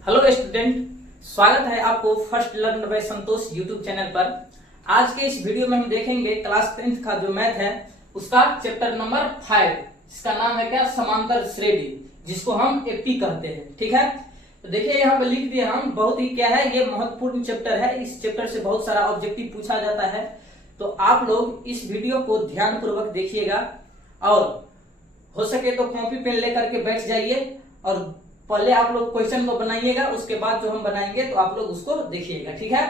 Hello student, स्वागत है आपको first learn by Santosh YouTube channel पर। आज के इस वीडियो में हम देखेंगे क्लास 10th का जो मैथ है उसका चैप्टर नंबर 5, जिसका नाम है क्या, समांतर श्रेणी, जिसको हम एपी कहते हैं। ठीक है, तो देखिए यहाँ पे लिख दिया हम, बहुत ही क्या है, ये महत्वपूर्ण चैप्टर है। इस चैप्टर से बहुत सारा ऑब्जेक्टिव पूछा जाता है, तो आप लोग इस वीडियो को ध्यान पूर्वक देखिएगा और हो सके तो कॉपी पेन लेकर के बैठ जाइए और पहले आप लोग क्वेश्चन को बनाइएगा, उसके बाद जो हम बनाएंगे तो आप लोग उसको देखिएगा। ठीक है,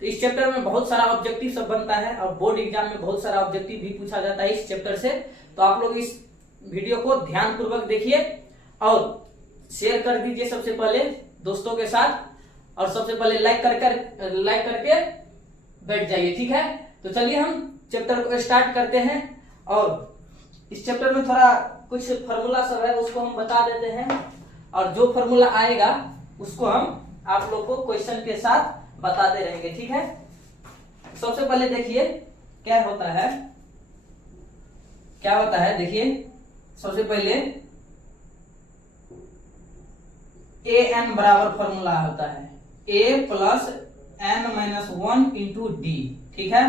तो इस चैप्टर में बहुत सारा ऑब्जेक्टिव सब बनता है और बोर्ड एग्जाम में बहुत सारा ऑब्जेक्टिव भी पूछा जाता है इस चैप्टर से। तो आप लोग इस वीडियो को ध्यान पूर्वक देखिए और शेयर कर दीजिए सबसे पहले दोस्तों के साथ, और सबसे पहले लाइक करके बैठ जाइए। ठीक है, तो चलिए हम चैप्टर को स्टार्ट करते हैं और इस चैप्टर में थोड़ा कुछ फॉर्मूला सब है उसको हम बता देते हैं, और जो फॉर्मूला आएगा उसको हम आप लोग को क्वेश्चन के साथ बताते रहेंगे। ठीक है, सबसे पहले देखिए क्या होता है, देखिए सबसे पहले ए एन बराबर फॉर्मूला होता है A plus N minus 1 into D. ठीक है,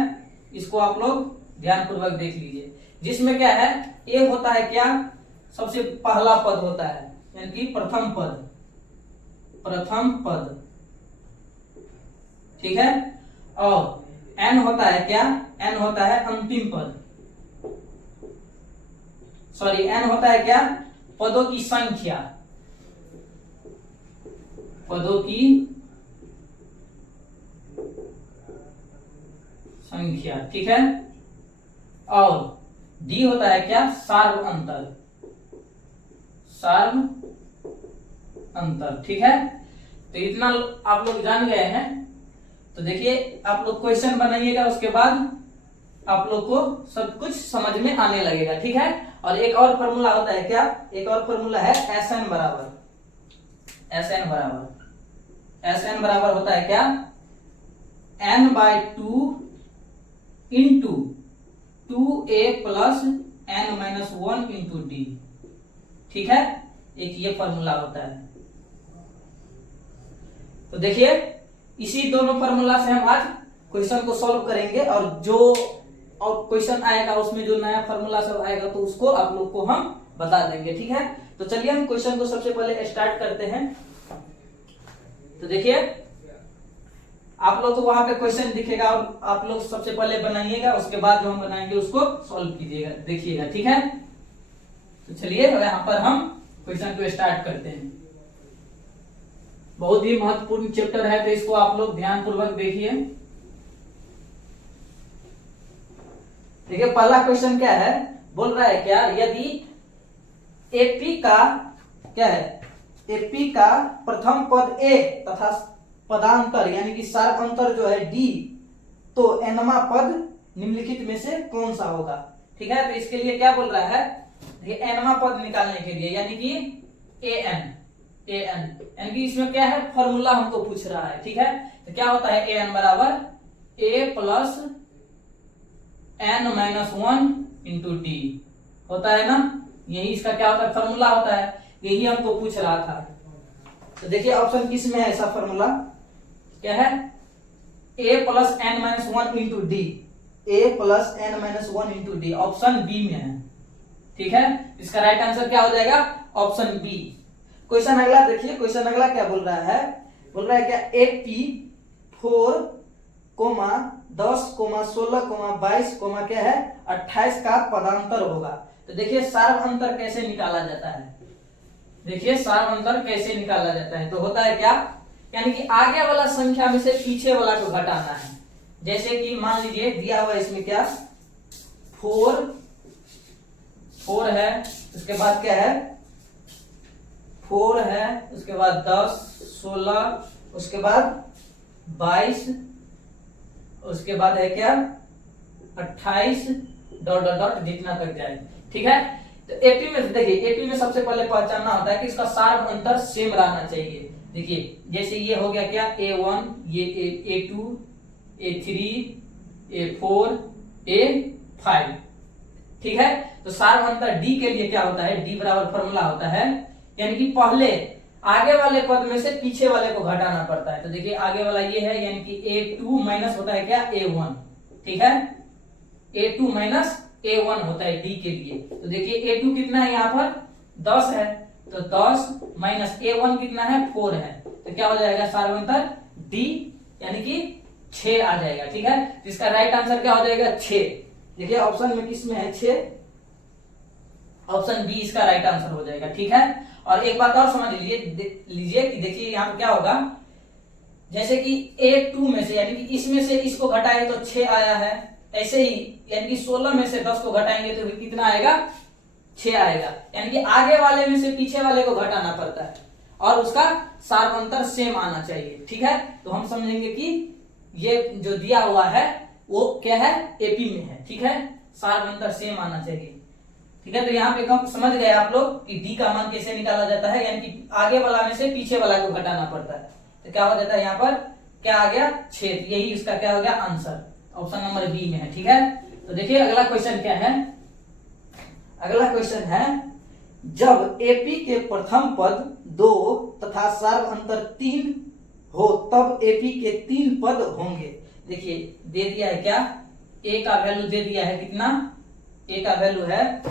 इसको आप लोग ध्यान पूर्वक देख लीजिए, जिसमें क्या है, ए होता है क्या, सबसे पहला पद होता है, यानी कि प्रथम पद। ठीक है, और एन होता है क्या, एन होता है अंतिम पद, सॉरी एन होता है क्या, पदों की संख्या, ठीक है, और डी होता है क्या, सार्व अंतर। ठीक है, तो इतना आप लोग जान गए हैं। तो देखिए आप लोग क्वेश्चन बनाइएगा, उसके बाद आप लोग को सब कुछ समझ में आने लगेगा। ठीक है, और एक और फॉर्मूला होता है क्या, एक और फॉर्मूला है एस एन बराबर होता है क्या, n by 2 into 2a plus n minus 1 into D. ठीक है, एक ये फॉर्मूला होता है। तो देखिए इसी दोनों फॉर्मूला से हम आज क्वेश्चन को सॉल्व करेंगे, और जो और क्वेश्चन आएगा उसमें जो नया फॉर्मूला सब आएगा तो उसको आप लोग को हम बता देंगे। ठीक है, तो चलिए हम क्वेश्चन को सबसे पहले स्टार्ट करते हैं। तो देखिए आप लोग को वहां पे क्वेश्चन दिखेगा और आप लोग सबसे पहले बनाइएगा, उसके बाद जो हम बनाएंगे उसको सॉल्व कीजिएगा, देखिएगा। ठीक है, तो चलिए यहाँ पर हम क्वेश्चन को स्टार्ट करते हैं। बहुत ही महत्वपूर्ण चैप्टर है, तो इसको आप लोग ध्यान पूर्वक देखिए। देखिए पहला क्वेश्चन क्या है, बोल रहा है क्या, यदि एपी का क्या है, एपी का प्रथम पद ए तथा पदांतर यानी कि सार अंतर जो है डी, तो एनवा पद निम्नलिखित में से कौन सा होगा। ठीक है, तो इसके लिए क्या बोल रहा है, एनवा पद निकालने के लिए, यानी कि एन यानी कि इसमें क्या है, फॉर्मूला हमको पूछ रहा है। ठीक है, तो क्या होता है, एन बराबर A plus N minus 1 into D होता है ना, यही इसका क्या होता है, फॉर्मूला होता है, यही हमको पूछ रहा था। तो देखिए ऑप्शन किस में है ऐसा फॉर्मूला, क्या है, a plus N minus 1 into D, A plus N minus 1 into D, option B में है। ठीक है, इसका राइट आंसर क्या हो जाएगा, ऑप्शन बी। क्वेश्चन अगला देखिए, क्वेश्चन अगला क्या बोल रहा है क्या, एपी 4, 10, 16, 22, क्या है 28 का पदांतर होगा। तो देखिए सार्व अंतर कैसे निकाला जाता है, तो होता है क्या, यानी कि आगे वाला संख्या में से पीछे वाला को घटाना है। जैसे कि मान लीजिए दिया हुआ इसमें क्या, 4 है, उसके बाद क्या है 4 है, उसके बाद 10, 16, उसके बाद 22, उसके बाद है क्या 28 ... जितना तक जाए। ठीक है, तो एपी में देखिए, एपी में सबसे पहले पहचानना होता है कि इसका सार्व अंतर सेम रहना चाहिए। देखिए जैसे ये हो गया क्या, A1, ये A2, A3, A4, A5। ठीक है, तो सार्व अंतर डी के लिए क्या होता है, डी बराबर फॉर्मूला होता है, यानी कि पहले आगे वाले पद में से पीछे वाले को घटाना पड़ता है। तो देखिए आगे वाला ये है, यानी कि a2 माइनस होता है क्या, a1, ठीक है, a2 माइनस a1 होता है d के लिए। तो देखिए a2 कितना है यहाँ पर 10 है, तो 10 माइनस a1 कितना है 4 है, तो क्या हो जाएगा सार्वंतर d, यानी कि 6 आ जाएगा, ठीक है। तो इसका राइट आंसर क्या हो जाएगा 6। देखिए ऑप्शन में किस में है 6, ऑप्शन बी इसका राइट आंसर हो जाएगा, ठीक है। और एक बात और समझ लीजिए कि देखिए यहाँ पे क्या होगा, जैसे कि a2 में से यानी कि इसमें से इसको घटाए तो 6 आया है, ऐसे ही यानी कि 16 में से 10 को घटाएंगे तो कितना आएगा 6 आएगा, यानी कि आगे वाले में से पीछे वाले को घटाना पड़ता है और उसका सार्वंतर सेम आना चाहिए, ठीक है। तो हम समझेंगे कि ये जो दिया हुआ है वो क्या है, एपी में है, ठीक है, सार्वंतर सेम आना चाहिए, ठीक है। तो यहाँ पे कम समझ गए आप लोग कि डी का मान कैसे निकाला जाता है, यानी कि आगे वाला में से पीछे वाला को घटाना पड़ता है। तो क्या हो जाता है यहाँ पर, क्या आ गया 6, यही इसका क्या हो गया आंसर, ऑप्शन नंबर बी में है, ठीक है। तो देखिए अगला क्वेश्चन क्या है, अगला क्वेश्चन है जब एपी के प्रथम पद 2 तथा सार्वअंतर 3 हो तब एपी के 3 पद होंगे। देखिए दे दिया है क्या, ए का वैल्यू दे दिया है कितना, ए का वैल्यू है,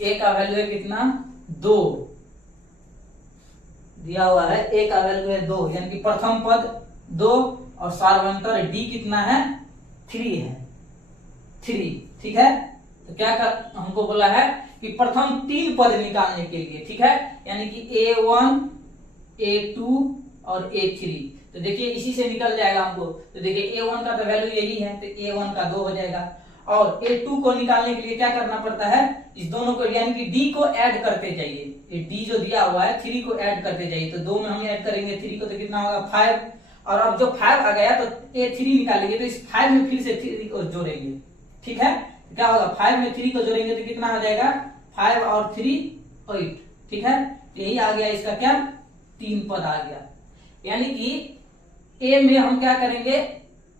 ए का वैल्यू है कितना 2 दिया हुआ है, ए का वैल्यू है 2, यानी कि प्रथम पद 2 और सार्वंतर डी कितना है 3 है, 3, ठीक है। तो क्या हमको बोला है कि प्रथम 3 पद निकालने के लिए, ठीक है, यानी कि a1 a2 और a3। तो देखिए इसी से निकल जाएगा हमको। तो देखिए a1 का तो वैल्यू यही है, तो a1 का 2 हो जाएगा, और a2 को निकालने के लिए क्या करना पड़ता है, इस दोनों को यानी कि d को ऐड करते जाइए, ये d जो दिया हुआ है 3 को ऐड करते जाइए, तो 2 में हम ऐड करेंगे 3 को, तो कितना होगा 5, और अब जो 5 आ गया तो a3 निकालेंगे, तो इस 5 में फिर से 3 को जोड़ेंगे, ठीक है। तो क्या होगा 5 में 3 को जोड़ेंगे तो कितना आ जाएगा 5 और 3 8, ठीक है। यही आ गया इसका क्या 3 पद आ गया, यानी कि a में हम क्या करेंगे,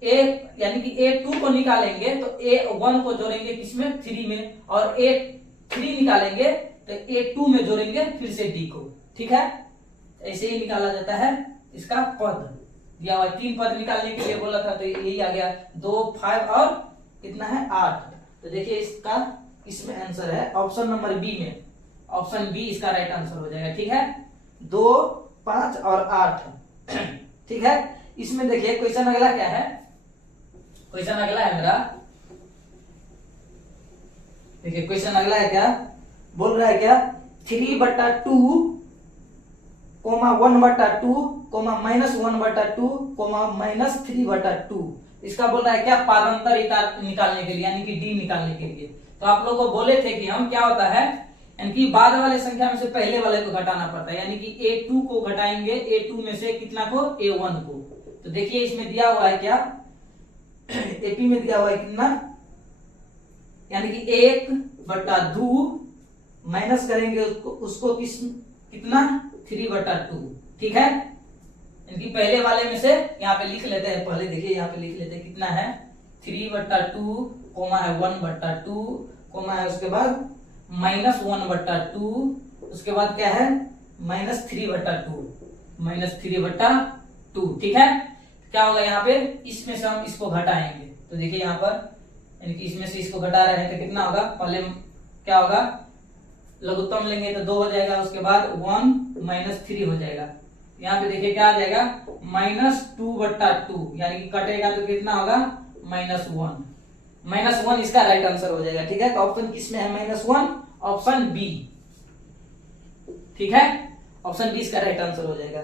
a यानी कि a2 को निकालेंगे तो a1 को जोड़ेंगे किसमें 3 में, और a3 निकालेंगे तो a2 में जोड़ेंगे फिर से d को, ठीक है। ऐसे ही निकाला जाता है इसका पद, दिया हुआ 3 पद निकालने के लिए बोला था, तो यही आ गया 2 5 और कितना है 8। तो देखिए इसका इसमें आंसर है ऑप्शन नंबर बी में, ऑप्शन बी इसका राइट आंसर हो जाएगा, ठीक है, 2 5 और 8, ठीक है। इसमें देखिए क्वेश्चन अगला क्या है, क्वेश्चन अगला है मेरा, देखिए क्वेश्चन अगला है क्या, बोल रहा है क्या 3/2 1/2 -1/2 -3/2, इसका बोल रहा है क्या पारंतर निकालने के लिए, यानी कि डी निकालने के लिए। तो आप लोगों को बोले थे कि हम क्या होता है, यानी कि बाद वाले संख्या में से पहले वाले को घटाना पड़ता है, यानी कि a2 को घटाएंगे a2 में से कितना को a1 को। तो देखिए इसमें दिया हुआ है क्या, एपी में दिया हुआ है कितना, यानी कि 1/2 माइनस करेंगे उसको कितना 3/2, ठीक है। इनकी पहले वाले में से यहाँ पे लिख लेते हैं, पहले देखिए यहाँ पे लिख लेते हैं कितना है 3/2 कोमा है 1/2 कोमा है, उसके बाद -1/2, उसके बाद क्या है -3/2, ठीक है। क्या होगा यहाँ पे, इसमें से हम इसको घटाएंगे, तो देखिए यहाँ पर यानी कि इसमें से इसको घटा रहे हैं तो कितना होगा, पहले क्या होगा लघुत्तम लेंगे तो 2 हो जाएगा, उसके बाद 1 -3 हो जाएगा, यहाँ पे देखिए क्या आ जाएगा -2/2, यानी कि कटेगा तो कितना होगा -1 इसका राइट आंसर हो जाएगा, ठीक है। तो ऑप्शन किसमें है -1, ऑप्शन बी, ठीक है, ऑप्शन बी इसका राइट आंसर हो जाएगा।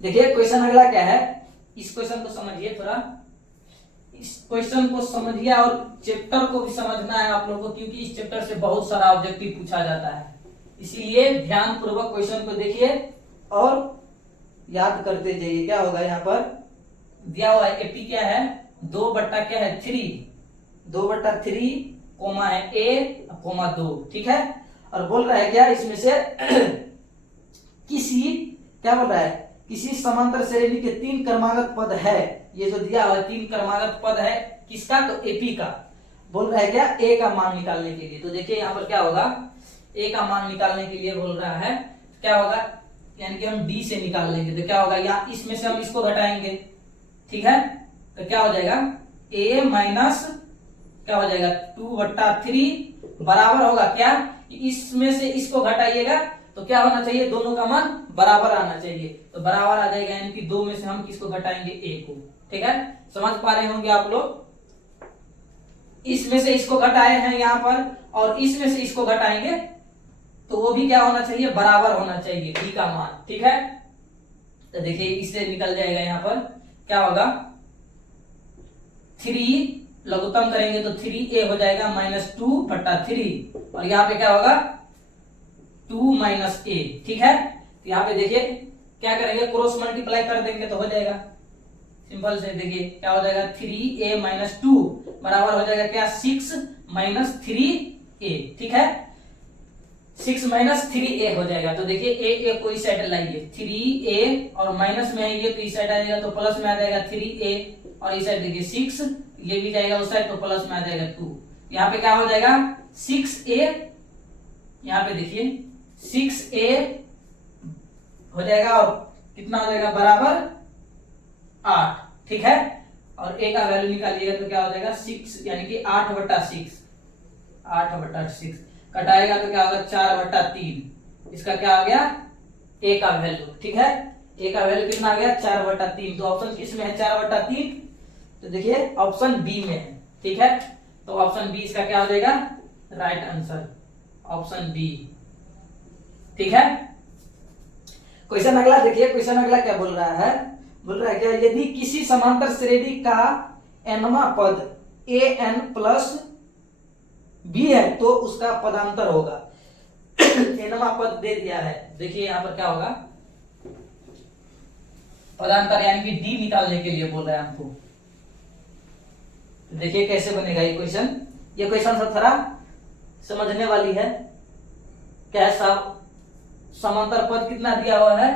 देखिए क्वेश्चन अगला क्या है, इस क्वेश्चन को समझिए थोड़ा, इस क्वेश्चन को समझिए और चैप्टर को भी समझना है आप लोगों को, क्योंकि इस चैप्टर से बहुत सारा ऑब्जेक्टिव पूछा जाता है, इसीलिए ध्यान पूर्वक क्वेश्चन को देखिए और याद करते जाइए। क्या होगा यहाँ पर दिया हुआ है एपी क्या है 2/3 कोमा है a कोमा 2, ठीक है। और बोल रहा है क्या इसमें से किसी क्या बोल रहा है, किसी समांतर श्रेणी के 3 क्रमागत पद है, ये जो दिया हुआ है 3 क्रमागत पद है किसका, तो एपी का। बोल रहा है क्या ए का मान निकालने के लिए। तो देखिए यहाँ पर क्या होगा, ए का मान निकालने के लिए बोल रहा है, क्या होगा, यानी कि हम डी से निकाल लेंगे तो क्या होगा, या इसमें से हम इसको घटाएंगे, ठीक है, तो क्या हो जाएगा a माइनस क्या हो जाएगा 2/3 बराबर होगा क्या, इसमें से इसको घटाइएगा तो क्या होना चाहिए, दोनों का मान बराबर आना चाहिए, तो बराबर आ जाएगा, यानी कि 2 में से हम किसको घटाएंगे, a को। ठीक है, समझ पा रहे होंगे आप लोग। इसमें से इसको घटाए हैं यहाँ पर और इसमें से इसको घटाएंगे तो वो भी क्या होना चाहिए, बराबर होना चाहिए b का मान। ठीक है, तो देखिए इससे निकल जाएगा, यहाँ पर क्या होगा 3 लघुत्तम करेंगे तो 3a हो जाएगा -2/3 और यहाँ पे क्या होगा 2 - a। ठीक है, तो यहाँ पे देखिए क्या करेंगे, क्रॉस मल्टीप्लाई कर देंगे तो हो जाएगा, सिंपल से देखिए क्या हो जाएगा 3a - 2 बराबर हो जाएगा क्या 6 - 3a। ठीक है, 6 - 3a हो जाएगा, तो देखिए a को इस साइड लाइए, 3a और माइनस में है ये तो इस साइड आ जाएगा तो प्लस में आ जाएगा 3a और इस साइड देखिए 6, ये भी जाएगा उस साइड तो प्लस में आ जाएगा 2। यहाँ पे क्या हो जाएगा 6a, यहाँ पे देखिए 6a हो जाएगा और कितना हो जाएगा बराबर 8। ठीक है, और a का वैल्यू निकालिएगा तो क्या हो जाएगा 6, यानी कि 8/6, 8/6 कटाएगा तो क्या होगा 4/3, इसका क्या आ गया a का वैल्यू। ठीक है, a का वैल्यू कितना आ गया 4/3, तो ऑप्शन किसमें है 4/3, तो देखिए ऑप्शन बी में है। ठीक है, तो ऑप्शन बी इसका क्या हो जाएगा राइट आंसर, ऑप्शन बी। ठीक है, क्वेश्चन अगला देखिए, क्वेश्चन अगला क्या बोल रहा है, बोल रहा है क्या, यदि किसी समांतर श्रेणी का nवां पद an प्लस b है तो उसका पदांतर होगा। nवां पद दे दिया है, देखिए यहां पर क्या होगा पदांतर, यानी कि d निकालने के लिए बोल रहा है हमको। देखिए कैसे बनेगा ये क्वेश्चन, ये क्वेश्चन थोड़ा समझने वाली है। क्या है, समांतर पद कितना दिया हुआ है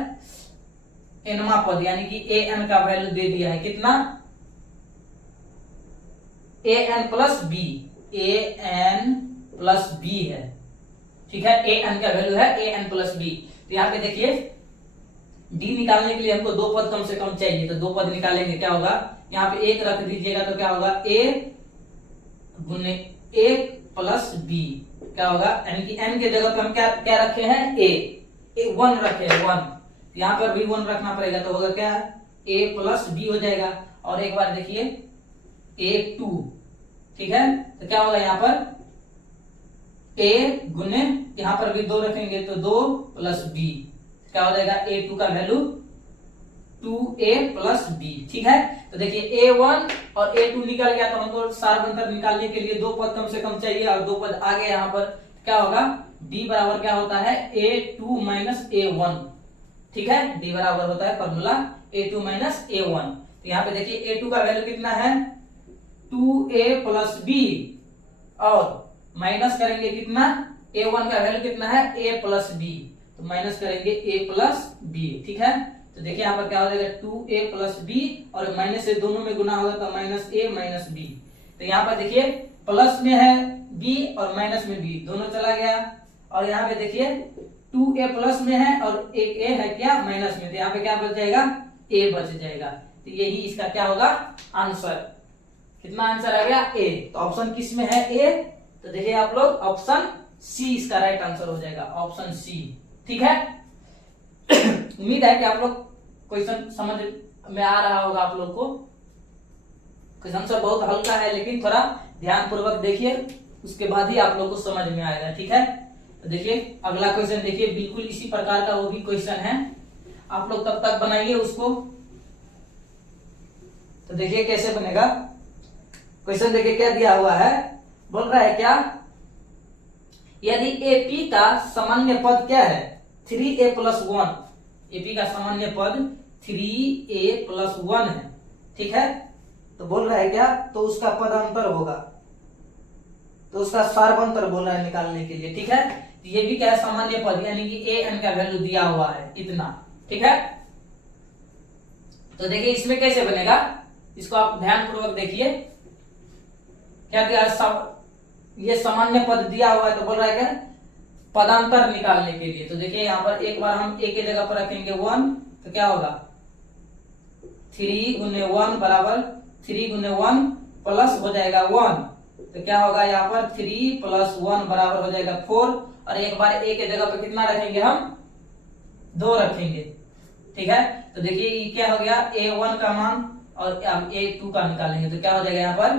nवां पद, यानी कि an का वैल्यू दे दिया है कितना an प्लस b है। ठीक है, an का वैल्यू है an प्लस b, तो यहाँ पे देखिए d निकालने के लिए हमको दो पद कम से कम चाहिए, तो दो पद निकालेंगे, क्या होगा यहाँ पे एक रख दीजिएगा तो क्या होगा a गुने 1 प्लस b, क्या होगा, यानी कि n के जगह पे हम क्या क्या रखे हैं a 1 रखे हैं 1, यहाँ पर भी 1 रखना पड़ेगा, तो होगा क्या a प्लस b हो जाएगा। और एक बार देखिए a2, ठीक है, तो क्या होगा यहाँ पर a गुने यहाँ पर भी 2 रखेंगे तो 2 प्लस b, क्या हो जाएगा a2 का वैल्यू 2a प्लस b। ठीक है, तो देखिए a1 और a2 निकल गया, तो हमको सार अंतर निकालने के लिए दो पद कम से कम चाहिए और दो पद आगे, यहाँ पर क्या होगा d बराबर क्या होता है a2 माइनस a1। ठीक है, d बराबर होता है फॉर्मूला a2 माइनस a1, तो यहाँ पे देखिए a2 का वैल्यू कितना है 2a प्लस b और माइनस करेंगे कितना a1 का वैल्यू कितना है a प्लस b, तो माइनस करेंगे a प्लस b। ठीक है, तो देखिए यहाँ पर क्या हो जाएगा 2a प्लस b और माइनस से दोनों में गुना होगा तो माइनस a माइनस b, तो यहाँ पर देखिए प्लस में है b और माइनस में b दोनों चला गया, और यहाँ पे देखिए 2a प्लस में है और एक a है क्या माइनस में, तो यहाँ पे क्या बच जाएगा a बच जाएगा, तो यही इसका क्या होगा आंसर। कितना आंसर आ गया a, तो ऑप्शन किस में है a, तो देखिए आप लोग ऑप्शन सी इसका राइट आंसर हो जाएगा, ऑप्शन सी। ठीक है, उम्मीद है कि आप लोग क्वेश्चन समझ में आ रहा होगा आप लोग को। क्वेश्चन सब बहुत हल्का है लेकिन थोड़ा ध्यान पूर्वक देखिए, उसके बाद ही आप लोग को समझ में आएगा। ठीक है, तो देखिए अगला क्वेश्चन देखिए बिल्कुल इसी प्रकार का वो भी क्वेश्चन है, आप लोग तब तक बनाइए उसको। तो देखिए कैसे बनेगा क्वेश्चन, देखिए क्या दिया हुआ है, बोल रहा है क्या, यदि AP का सामान्य पद क्या है 3a प्लस 1, AP का सामान्य पद 3a प्लस 1 है। ठीक है, तो बोल रहा है क्या, तो उसका पदांतर होगा, तो उसका सार्वंतर बोल रहा है निकालने के लिए। ठीक है, ये भी क्या है सामान्य पद, यानी कि an का वैल्यू दिया हुआ है इतना। ठीक है, तो देखिए इसमें कैसे बनेगा, इसको आप ध्यान पूर्वक देखिए। क्या दिया, ये सामान्य पद दिया हुआ है, तो बोल रहा है क्या पदांतर निकालने के लिए। तो देखिए यहाँ पर एक बार हम एक ही जगह पर रखेंगे 1, तो क्या होगा 3 गुने 1 बराबर 3 गुने 1 प्लस हो जाएगा 1, तो क्या होगा यहाँ पर 3 प्लस 1 बराबर हो जाएगा 4, और एक बार एक ही जगह पर कितना रखेंगे हम 2 रखेंगे। ठीक है, तो देखिए ये क्या हो गया a1 का मान और a2 का निकालेंगे, तो क्या हो जाएगा यहाँ पर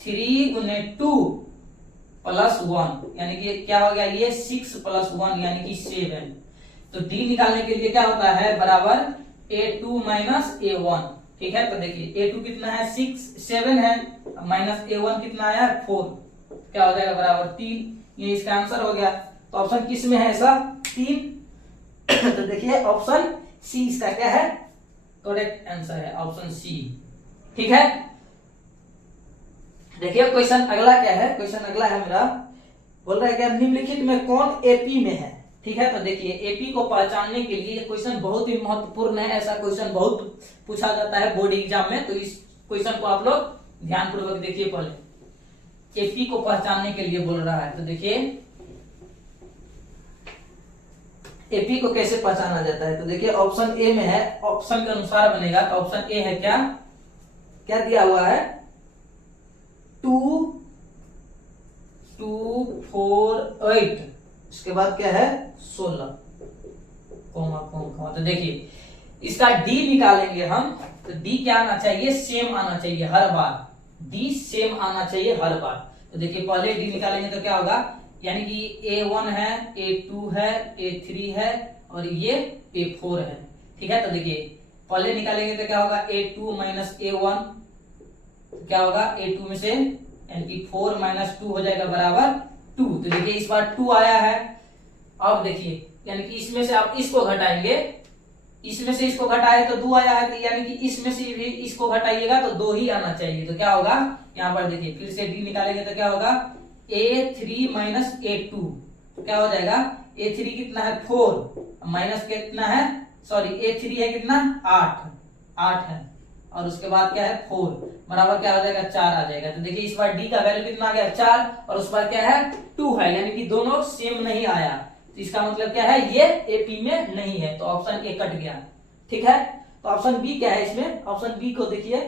3 गुने 2 प्लस 1 यानी कि क्या हो गया ये 6 प्लस 1 यानी कि 7। तो d निकालने के लिए क्या होता है बराबर a2 माइनस a1। ठीक है, तो देखिए a2 कितना है 7 है, माइनस a1 कितना आया 4, क्या हो जाएगा बराबर 3। ये इसका आंसर हो गया। तो ऑप्शन किस में है ऐसा 3। तो देखिए ऑप्शन सी इसका क्या है करेक्ट आंसर है, ऑप्शन सी। ठीक है, देखिए क्वेश्चन अगला क्या है, क्वेश्चन अगला है मेरा, बोल रहा है क्या निम्नलिखित में कौन एपी में है। ठीक है, तो देखिए एपी को पहचानने के लिए क्वेश्चन बहुत ही महत्वपूर्ण है, ऐसा क्वेश्चन बहुत पूछा जाता है बोर्ड एग्जाम में, तो इस क्वेश्चन को आप लोग ध्यान पूर्वक देखिए। पहले एपी को पहचानने के लिए बोल रहा है, तो देखिए एपी को कैसे पहचाना जाता है। तो देखिए ऑप्शन ए में है, ऑप्शन के अनुसार बनेगा, तो ऑप्शन ए है क्या क्या दिया हुआ है 2 2 4 8, इसके बाद क्या है 16 कोमा कोमा। तो देखिए इसका डी निकालेंगे हम, तो डी क्या आना चाहिए सेम आना चाहिए हर बार, डी सेम आना चाहिए हर बार। तो देखिए पहले डी निकालेंगे तो क्या होगा, यानी कि a1 है, a2 है, a3 है और ये a4 है। ठीक है, तो देखिए पहले निकालेंगे तो क्या होगा a2 माइनस a1, तो क्या होगा a2 में से यानी कि 4 माइनस 2 हो जाएगा बराबर 2। तो देखिए इस बार 2 आया है। अब देखिए यानी कि इसमें से आप इसको घटाएंगे, इसमें से इसको घटाए तो 2 आया है, यानी कि इसमें से भी इसको घटाइएगा तो 2 ही आना चाहिए। तो क्या होगा यहाँ पर देखिए फिर से डी निकालेंगे तो क्या होगा a3 माइनस a2, तो क्या हो जाएगा a3 कितना है 4 माइनस कितना है सॉरी a3 है कितना 8 है, और उसके बाद क्या है 4 बराबर क्या हो जाएगा 4 आ जाएगा। तो देखिए इस बार डी का वैल्यू कितना आ गया 4 और उस बार क्या है 2 है, यानी कि दोनों सेम नहीं आया, तो इसका मतलब क्या है ये एपी में नहीं है, तो ऑप्शन ए कट गया। ठीक है, तो ऑप्शन बी क्या है इसमें, ऑप्शन बी को देखिए,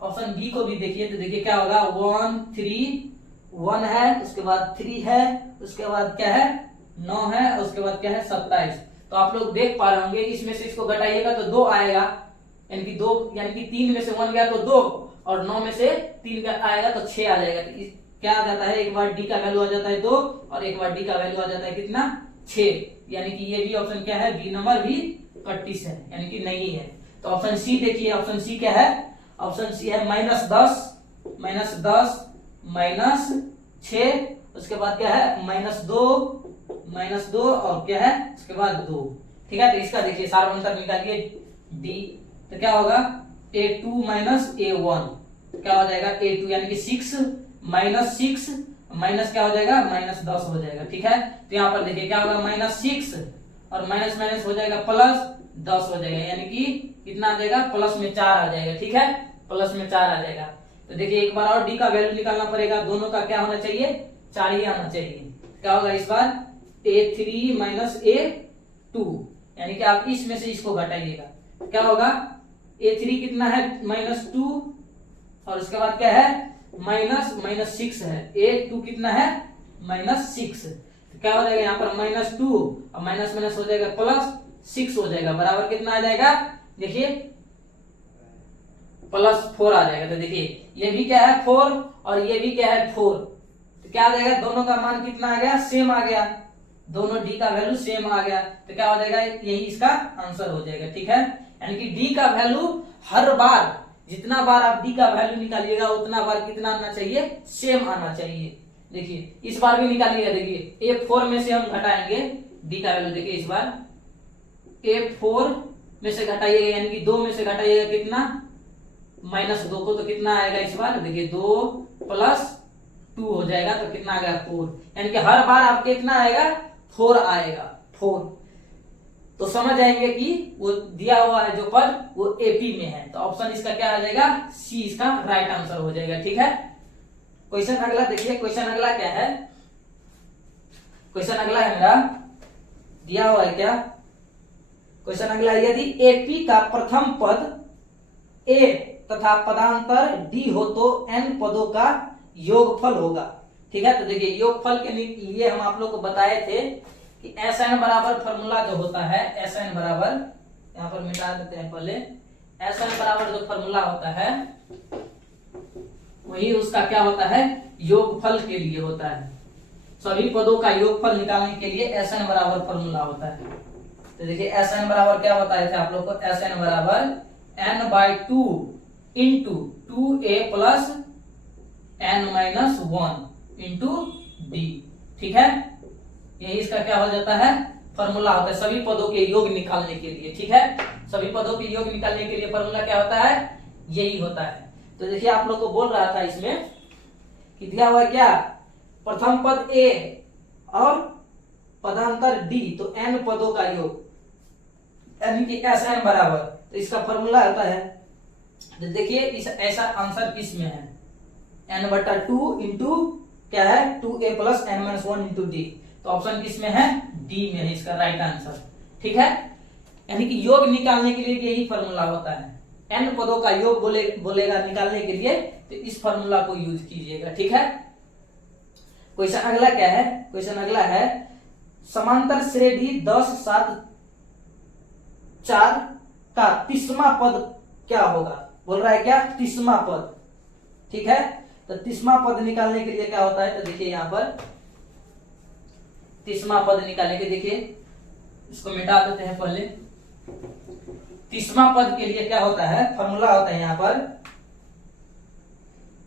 ऑप्शन बी को भी देखिए, तो देखिए क्या होगा 1 3 1 है, उसके बाद 3 है, उसके बाद क्या है 9 है, उसके बाद क्या है 27। तो आप लोग देख पा रहे होंगे इसमें से इसको घटाइएगा तो 2 आएगा, यानी कि 2 यानी कि 3 में से 1 गया तो 2 और 9 में से 3 आएगा तो 6 आ जाएगा। तो क्या आ जाता है एक बार डी का वैल्यू आ जाता है 2 और एक बार डी का वैल्यू आ जाता है कितना 6, यानी कि ये भी ऑप्शन क्या है बी नंबर भी 31 है, यानी कि नहीं है। तो ऑप्शन सी देखिए, ऑप्शन सी क्या है, ऑप्शन सी है -10 माइनस 6, उसके बाद क्या है -2 और क्या है उसके बाद 2। ठीक है, तो इसका देखिए सारवंतर निकालिए डी, तो क्या होगा a2 माइनस a1, क्या हो जाएगा a2 यानी कि 6 माइनस क्या हो जाएगा -10 हो जाएगा। ठीक है, तो यहाँ पर देखिए क्या होगा -6 और माइनस माइनस हो जाएगा +10 हो जाएगा, यानी कि कितना आ जाएगा प्लस में 4 आ जाएगा। ठीक है, प्लस में 4 आ जाएगा। तो देखिए एक बार और डी का वैल्यू निकालना पड़ेगा, दोनों का क्या होना चाहिए 4 ही आना चाहिए। क्या होगा इस बार a3 माइनस a2, यानी कि आप इसमें से इसको घटाइएगा, क्या होगा a3 कितना है -2 और उसके बाद क्या है -6 है, a2 कितना है -6, तो क्या हो जाएगा यहाँ पर -2 और माइनस माइनस हो जाएगा +6 हो जाएगा, बराबर कितना आ जाएगा देखिए +4 आ जाएगा। तो देखिए ये भी क्या है 4 और ये भी क्या है 4, तो क्या आ जाएगा दोनों का मान कितना आ गया सेम आ गया, दोनों डी का वैल्यू सेम आ गया, तो क्या हो जाएगा यही इसका आंसर हो जाएगा। ठीक है, यानी कि डी का वैल्यू हर बार जितना बार आप डी का वैल्यू निकालिएगा उतना बार कितना आना चाहिए सेम आना चाहिए। देखिए इस बार भी निकालिएगा, देखिए a4 में से हम घटाएंगे डी का वैल्यू, देखिए इस बार a4 में से घटाइएगा यानी कि 2 में से घटाइएगा कितना -2 को, तो कितना आएगा इस बार देखिए 2 + 2 हो जाएगा, तो कितना आ गया 4, यानी कि हर बार आपके कितना आएगा 4 आएगा 4। तो समझ जाएंगे कि वो दिया हुआ है जो पद वो एपी में है, तो ऑप्शन इसका क्या आ जाएगा सी इसका राइट आंसर हो जाएगा। ठीक है, क्वेश्चन अगला देखिए, क्वेश्चन अगला क्या है, क्वेश्चन अगला है मेरा, दिया हुआ है क्या, क्वेश्चन अगला है, यदि एपी का प्रथम पद ए तथा पदांतर डी हो तो एन पदों का योगफल होगा। ठीक है, तो देखिए योगफल के लिए हम आप लोग को बताए थे कि एस एन बराबर फॉर्मूला जो होता है, एस एन बराबर, यहाँ पर मिटा देते हैं पहले, एस एन बराबर जो फॉर्मूला होता है वही उसका क्या होता है, योगफल के लिए होता है। सभी पदों का योगफल निकालने के लिए एस एन बराबर फॉर्मूला होता है। तो देखिए एस एन बराबर क्या बताए थे आप लोग को, एस एन बराबर N by two into two A plus N minus one into D. ठीक है, यही इसका क्या हो जाता है, फॉर्मूला होता है सभी पदों के योग निकालने के लिए। ठीक है, सभी पदों के योग निकालने के लिए फॉर्मूला क्या होता है, यही होता है। तो देखिए आप लोग को बोल रहा था इसमें कि दिया हुआ क्या, प्रथम पद ए और पदांतर डी, तो एन पदों का योग यानी कि एस एन बराबर, तो इसका फॉर्मूला होता है, तो देखिए इस ऐसा आंसर किस में है, एन बटा टू इंटू क्या है, two A plus N minus one into D. तो ऑप्शन किस में है, डी में है इसका राइट आंसर। ठीक है, यानी कि योग निकालने के लिए यही फॉर्मूला होता है, एन पदों का योग बोलेगा निकालने के लिए, तो इस फॉर्मूला को यूज कीजिएगा। ठीक है, क्वेश्चन अगला क्या है, क्वेश्चन अगला है, समांतर श्रेणी 10 7 4 का तीसरा पद क्या होगा, बोल रहा है क्या, तीसरा पद। ठीक है, तो तीसरा पद निकालने के लिए क्या होता है, तो देखिए यहाँ पर तीसरा पद निकालने के, देखिए इसको मिटा देते हैं पहले। तीसरा पद के लिए क्या होता है, फॉर्मूला होता है यहाँ पर,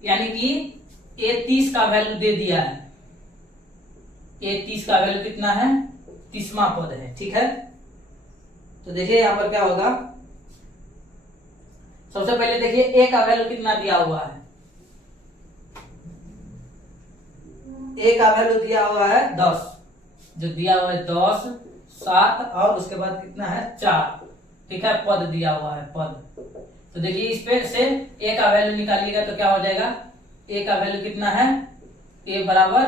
यानी कि ए 30 का वैल्यू दे दिया है, ए 30 का वैल्यू कितना है, तीसरा पद है। ठीक है, तो देखिए यहां पर क्या होगा, सबसे पहले देखिए ए का वैल्यू कितना दिया हुआ है, ए का वैल्यू दिया हुआ है 10, जो दिया हुआ है 10 7 और उसके बाद कितना है 4। ठीक है, पद दिया हुआ है पद, तो देखिए इस पे से ए का वैल्यू निकालिएगा तो क्या हो जाएगा, ए का वैल्यू कितना है, ए बराबर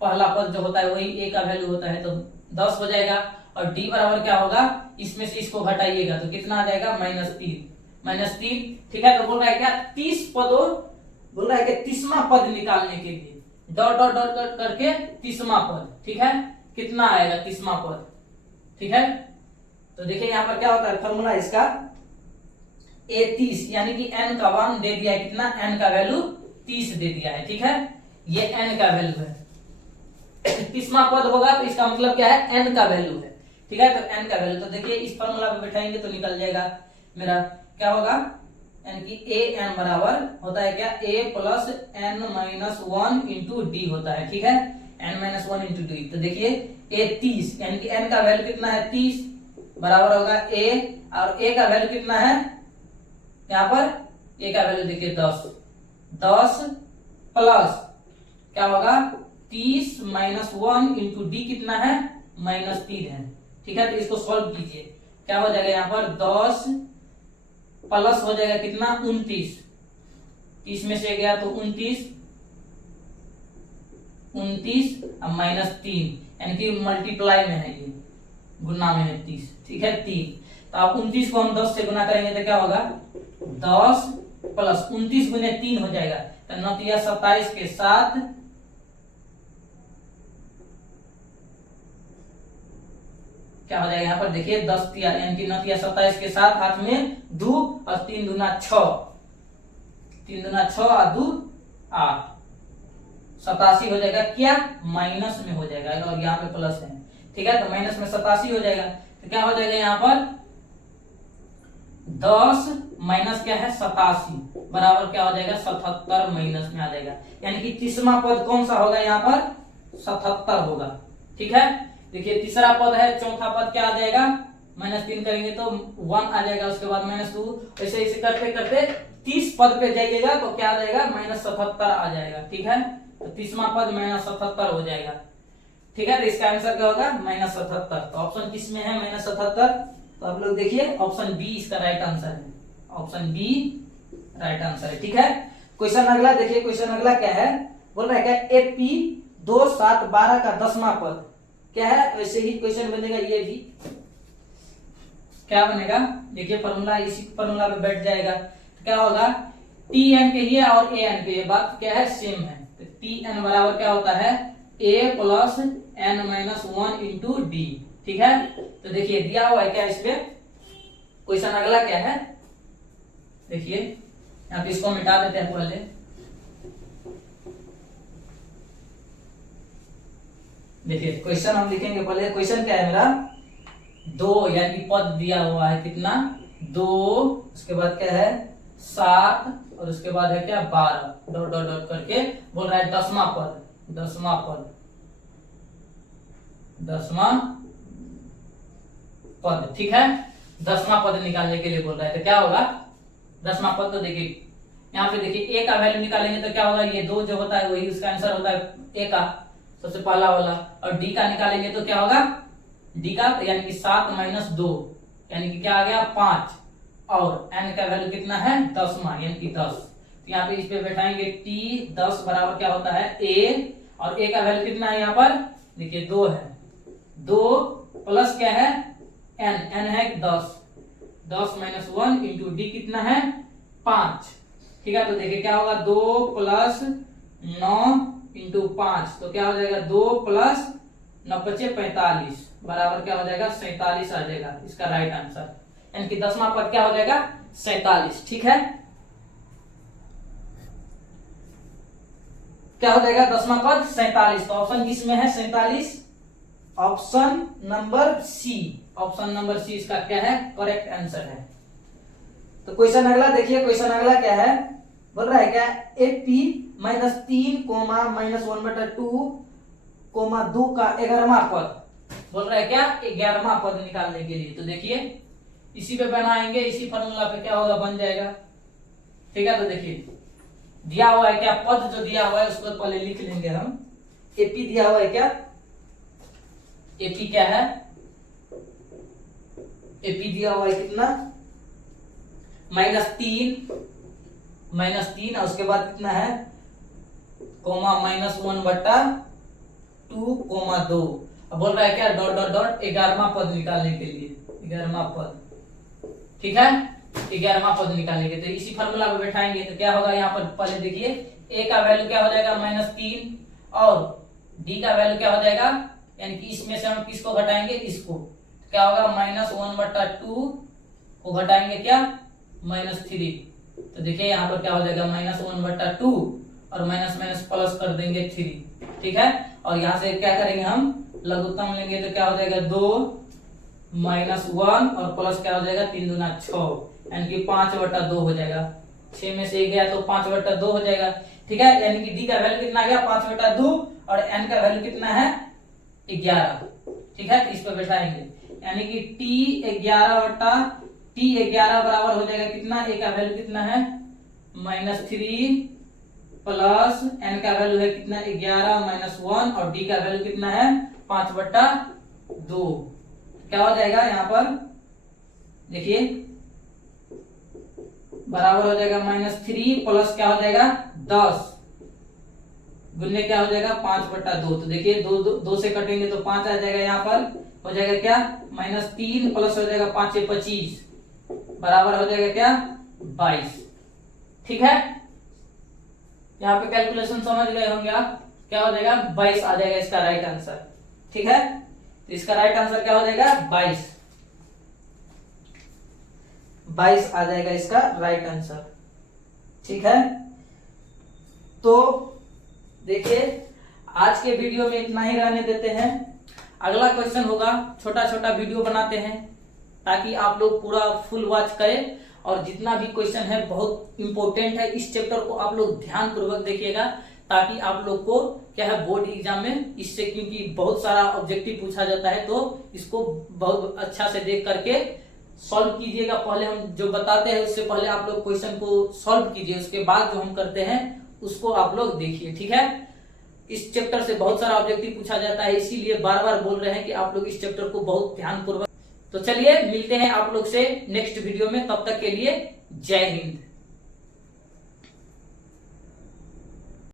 पहला पद जो होता है वही ए का वैल्यू होता है, तो 10 हो जाएगा, और डी बराबर क्या होगा, इसमें से इसको घटाइएगा तो कितना आ जाएगा, -3। ठीक है, तो बोल रहा है क्या, 30 पदों, बोल रहा है कि तीसरा पद निकालने के लिए डॉट डॉट डॉट डॉट करके तीसरा पद। ठीक है, कितना आएगा तीसरा पद। ठीक है, तो देखिए यहाँ पर क्या होता है फॉर्मूला इसका, ए 30 यानी कि एन का मान दे दिया है कितना, एन का वैल्यू 30 दे दिया है। ठीक है, ये एन का वैल्यू है, तीसरा पद होगा तो इसका मतलब क्या है, एन का वैल्यू है। ठीक है, तो एन का वैल्यू, तो देखिए इस फॉर्मूला पे बैठाएंगे तो निकल जाएगा मेरा, क्या होगा, यानी कि ए एन बराबर होता है क्या, A plus N minus one into D होता है। ठीक है, N minus one into D, तो देखिए ए 30 यानी कि एन का वैल्यू कितना है 30 बराबर होगा ए, और ए का वैल्यू कितना है यहाँ पर, ए का वैल्यू देखिए 10 प्लस क्या होगा 30 माइनस 1 इंटू डी कितना है, -3 है। ठीक है, तो इसको सॉल्व कीजिए, क्या हो जाएगा यहाँ पर 10 प्लस हो जाएगा कितना 29, 30 में से गया तो 29 अब -3 यानी कि मल्टीप्लाई में है, ये गुना में है 30। ठीक है, 3, तो आप 29 को हम 10 से गुना करेंगे तो क्या होगा, 10 प्लस 29 गुने 3 हो जाएगा, तो 9 तिया 27 के साथ क्या हो जाएगा यहाँ पर, देखिए 10 तिया यानी कि 9 तिया 27 के साथ हाथ में 2 और 3 दूना 6, 3 दूना 6 और 2 8, 87 हो जाएगा, क्या माइनस में हो जाएगा, और यहाँ पे प्लस है। ठीक है, तो माइनस में 87 हो जाएगा, तो क्या हो जाएगा यहाँ पर 10 माइनस क्या है 87 बराबर क्या हो जाएगा 77 माइनस में आ जाएगा, यानी कि तीसरा पद कौन सा होगा यहाँ पर 77 होगा। ठीक है, देखिए तीसरा पद है, चौथा पद क्या आ जाएगा, -3 करेंगे तो 1 आ जाएगा, उसके बाद -2, ऐसे ऐसे करते करते 30 पद पे जाइएगा तो क्या आ जाएगा -77 आ जाएगा। ठीक है, तो तीसरा पद -77 हो जाएगा। ठीक है, तो इसका आंसर क्या होगा -77, तो ऑप्शन किस में है -77, तो आप लोग देखिए ऑप्शन बी इसका राइट आंसर है, ऑप्शन बी राइट आंसर है। ठीक है, क्वेश्चन अगला देखिए, क्वेश्चन अगला क्या है, बोल रहा है क्या, एपी 2 7 12 का 10वां पद क्या है, वैसे ही क्वेश्चन बनेगा ये भी। क्या बनेगा, देखिए फॉर्मूला इसी फॉर्मूला पे बैठ जाएगा। तो क्या होगा, टी एन के ही और ए एन के, ये बात क्या है, सेम है। तो टी एन बराबर क्या होता है, A plus N minus one into D. ठीक है, तो देखिए दिया हुआ है क्या इस पे क्वेश्चन। अगला क्या है, देखिए यहाँ पे इसको मिटा देते हैं पहले। देखिए क्वेश्चन हम लिखेंगे पहले। क्वेश्चन क्या है मेरा, 2 यानी पद दिया हुआ है कितना, 2, उसके बाद क्या है 7, और उसके बाद है क्या 12, डॉट डॉट डॉट करके बोल रहा है 10वां पद, 10वां पद, 10वां पद। ठीक है, 10वां पद निकालने के लिए बोल रहा है। तो क्या होगा 10वां पद, तो देखिए यहाँ पे देखिए ए का वैल्यू निकालेंगे तो क्या होगा, ये 2 जो होता है वही उसका आंसर होता है ए का, सबसे पहला वाला। और डी का निकालेंगे तो क्या होगा, डी का यानी कि 7 माइनस 2 यानी कि क्या आ गया 5, और एन का वैल्यू कितना है 10वां यानी कि 10। तो यहाँ पे इस पे बैठाएंगे टी 10 बराबर क्या होता है ए, और ए का वैल्यू कितना है यहाँ पर, देखिए 2 है, 2 प्लस क्या है एन, एन है 10, 10 माइनस 1 इंटू डी कितना है 5। ठीक है, तो देखिए क्या होगा 2 प्लस 9 इंटू 5, तो क्या हो जाएगा 2 प्लस 9 × 45 बराबर क्या हो जाएगा 47 आ जाएगा इसका राइट आंसर। यानी कि 10वां पद क्या हो जाएगा 47। ठीक है, क्या हो जाएगा 10वां पद 47। तो ऑप्शन किसमें है 47, option number C, option number C इसका क्या है करेक्ट आंसर है। तो क्वेश्चन अगला देखिए, क्वेश्चन अगला क्या है, बोल रहा है क्या एपी -3 -1/2 2 का 11वां पद, बोल रहा है क्या 11वां पद निकालने के लिए। तो देखिए इसी पे बनाएंगे, इसी फॉर्मूला पे क्या होगा बन जाएगा। ठीक है, तो देखिए दिया हुआ है क्या पद, जो दिया हुआ है उसको पहले लिख लेंगे हम। एपी दिया हुआ है क्या, एपी क्या है, एपी दिया हुआ है कितना -3 और उसके बाद कितना है कोमा -1/2 2। अब बोल रहा है क्या डॉट डॉट डॉट 11वां पद निकालने के लिए, 11वां पद। ठीक है, 11वां पद निकालने के, तो इसी फॉर्मूला पे बैठाएंगे। तो क्या होगा यहाँ पर पहले देखिए ए का वैल्यू क्या हो जाएगा -3 और डी का वैल्यू क्या हो जाएगा, यानी कि इसमें से हम किसको घटाएंगे, इसको। तो क्या होगा -1/2 को घटाएंगे क्या -3। तो देखिए यहाँ पर क्या हो जाएगा -1/2 और माइनस माइनस प्लस कर देंगे 3। ठीक है, और यहाँ से क्या करेंगे हम लघुत्तम लेंगे तो क्या हो जाएगा 2 -1 और प्लस क्या हो जाएगा 3 दूना 6 यानी कि 5/2 हो जाएगा। 6 में से 1 गया तो 5/2 हो जाएगा। ठीक है, यानी कि डी का वैल्यू कितना आ गया 5/2 और एन का वैल्यू कितना है 11। ठीक है, तो इस पर बैठाएंगे यानी कि टी 11 बराबर हो जाएगा कितना, ए का वैल्यू कितना है -3 प्लस एन का वैल्यू है कितना 11 -1 और डी का वैल्यू कितना है 5/2। क्या हो जाएगा यहाँ पर देखिए बराबर हो जाएगा -3 प्लस क्या हो जाएगा 10 गुने क्या हो जाएगा 5/2। तो देखिए 2 से कटेंगे तो 5 आ जाएगा, यहाँ पर हो जाएगा क्या -3 प्लस हो जाएगा 5 × 25 बराबर हो जाएगा क्या 22। ठीक है, यहाँ पे कैलकुलेशन समझ गए होंगे आप, क्या हो जाएगा 22 आ जाएगा इसका राइट आंसर। ठीक है, तो इसका राइट आंसर क्या हो जाएगा 22 आ जाएगा इसका राइट आंसर। ठीक है, तो देखिए आज के वीडियो में इतना ही रहने देते हैं। अगला क्वेश्चन होगा, छोटा छोटा वीडियो बनाते हैं ताकि आप लोग पूरा फुल वॉच करें, और जितना भी क्वेश्चन है बहुत इंपॉर्टेंट है। इस चैप्टर को आप लोग ध्यान पूर्वक देखिएगा ताकि आप लोग को क्या है बोर्ड एग्जाम में इससे, क्योंकि बहुत सारा ऑब्जेक्टिव पूछा जाता है, तो इसको बहुत अच्छा से देख करके सॉल्व कीजिएगा। पहले हम जो बताते हैं उससे पहले आप लोग क्वेश्चन को सॉल्व कीजिए, उसके बाद जो हम करते हैं उसको आप लोग देखिए। ठीक है, इस चैप्टर से बहुत सारा ऑब्जेक्टिव पूछा जाता है, इसीलिए बार बार बोल रहे हैं कि आप लोग इस चैप्टर को बहुत ध्यान पूर्वक। तो चलिए मिलते हैं आप लोग से नेक्स्ट वीडियो में, तब तक के लिए जय हिंद।